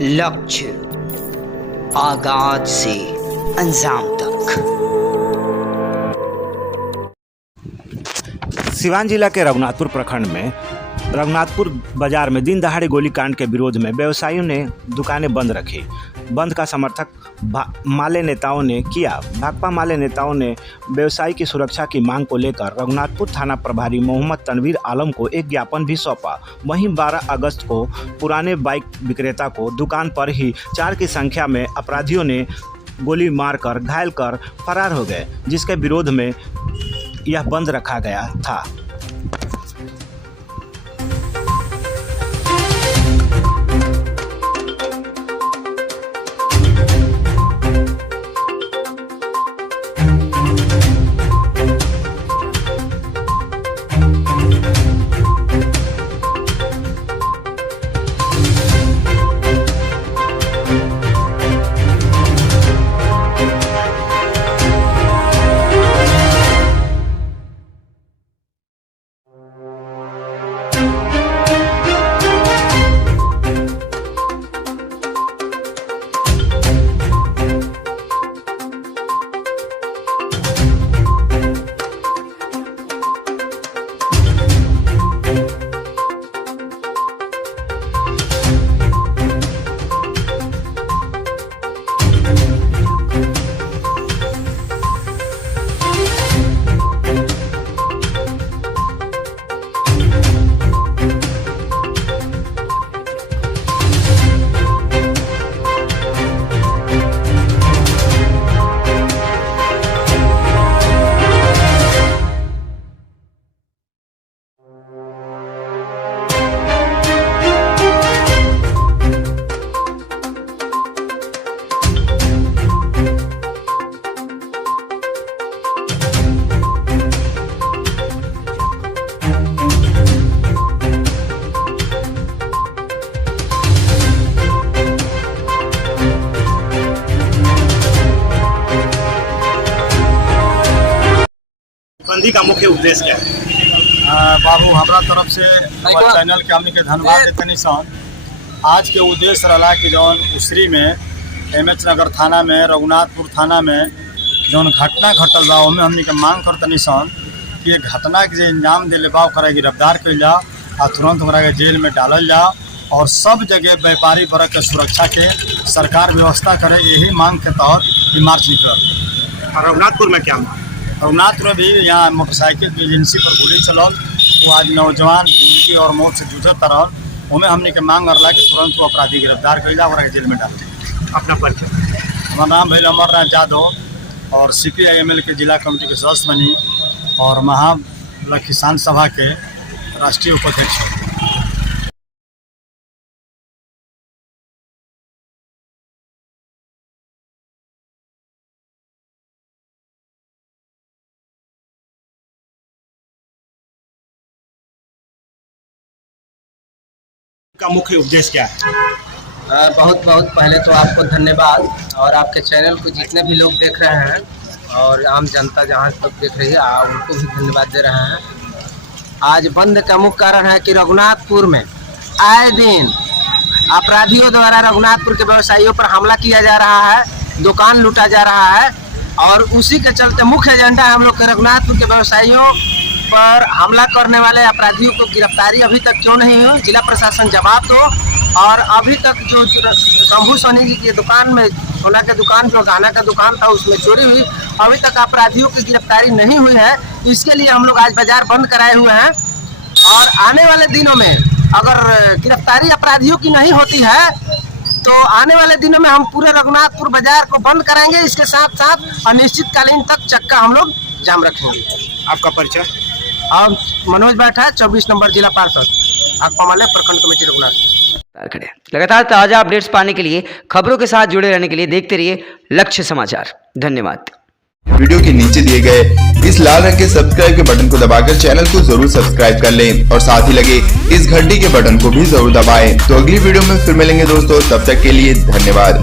लक्ष्य आगाज से अंजाम तक। सिवान जिला के रघुनाथपुर प्रखंड में रघुनाथपुर बाजार में दिन दहाड़े गोलीकांड के विरोध में व्यवसायियों ने दुकानें बंद रखी। बंद का समर्थक माले नेताओं ने किया। भाकपा माले नेताओं ने व्यवसायी की सुरक्षा की मांग को लेकर रघुनाथपुर थाना प्रभारी मोहम्मद तनवीर आलम को एक ज्ञापन भी सौंपा। वहीं 12 अगस्त को पुराने बाइक विक्रेता को दुकान पर ही 4 की संख्या में अपराधियों ने गोली मारकर घायल कर फरार हो गए, जिसके विरोध में यह बंद रखा गया था। बंदी का मुख्य उद्देश्य क्या है? बाबू हमारा तरफ से चैनल के हमने के धन्यवाद देते निशान। आज के उद्देश्य रहा कि जौन उसरी में एमएच नगर थाना में रघुनाथपुर थाना में जौन घटना घटल बा ओमे हमने के मांग करते निशान कि ये घटना के अंजाम दिले बा ओकरा गिरफ्तार कइल जा और तुरंत ओकरा के जेल में डालल जा और सब जगह व्यापारी वर्ग के सुरक्षा के सरकार व्यवस्था करे, यही मांग के तहत ये मार्च निकल। रघुनाथपुर में क्या मांग? रघुनाथ में भी यहाँ मोटरसाइकिल की एजेंसी पर गोली चलल, वो आज नौजवान जिंदगी और मौत से जूझत रहल। उनमें हमने के मांग करला कि तुरंत वो अपराधी गिरफ्तार कर जा जेल में डाल दें। अपना परिचय? हमारा नाम है अमरनाथ यादव और CPI-ML के जिला कमेटी के सदस्य बनी और महालक्ष्मी किसान सभा के राष्ट्रीय उपाध्यक्ष। का मुख्य उद्देश्य क्या है? बहुत बहुत पहले तो आपको धन्यवाद और आपके चैनल को जितने भी लोग देख रहे हैं और आम जनता जहाँ तक देख रही है उनको भी धन्यवाद दे रहे हैं। आज बंद का मुख्य कारण है कि रघुनाथपुर में आए दिन अपराधियों द्वारा रघुनाथपुर के व्यवसायियों पर हमला किया जा रहा है, दुकान लूटा जा रहा है और उसी के चलते मुख्य एजेंडा हम लोग के रघुनाथपुर के व्यवसायियों पर हमला करने वाले अपराधियों को गिरफ्तारी अभी तक क्यों नहीं हुई, जिला प्रशासन जवाब दो। और अभी तक जो शंभू सोनी जी की दुकान में सोना के दुकान जो गहना का दुकान था उसमें चोरी हुई, अभी तक अपराधियों की गिरफ्तारी नहीं हुई है। इसके लिए हम लोग आज बाजार बंद कराए हुए हैं और आने वाले दिनों में अगर गिरफ्तारी अपराधियों की नहीं होती है तो आने वाले दिनों में हम पूरे रघुनाथपुर बाजार को बंद कराएंगे। इसके साथ साथ अनिश्चितकालीन तक चक्का हम लोग जाम रखेंगे। आपका परिचय? और मनोज बैठा 24 नंबर जिला पार्षद भाकपा माले प्रखंड कमेटी रघुनाथ। लगातार ताजा अपडेट्स पाने के लिए, खबरों के साथ जुड़े रहने के लिए देखते रहिए लक्ष्य समाचार। धन्यवाद। वीडियो के नीचे दिए गए इस लाल रंग के सब्सक्राइब के बटन को दबाकर चैनल को जरूर सब्सक्राइब कर लें और साथ ही लगे इस घंटी के बटन को भी जरूर दबाएं। तो अगली वीडियो में फिर मिलेंगे दोस्तों, तब तक के लिए धन्यवाद।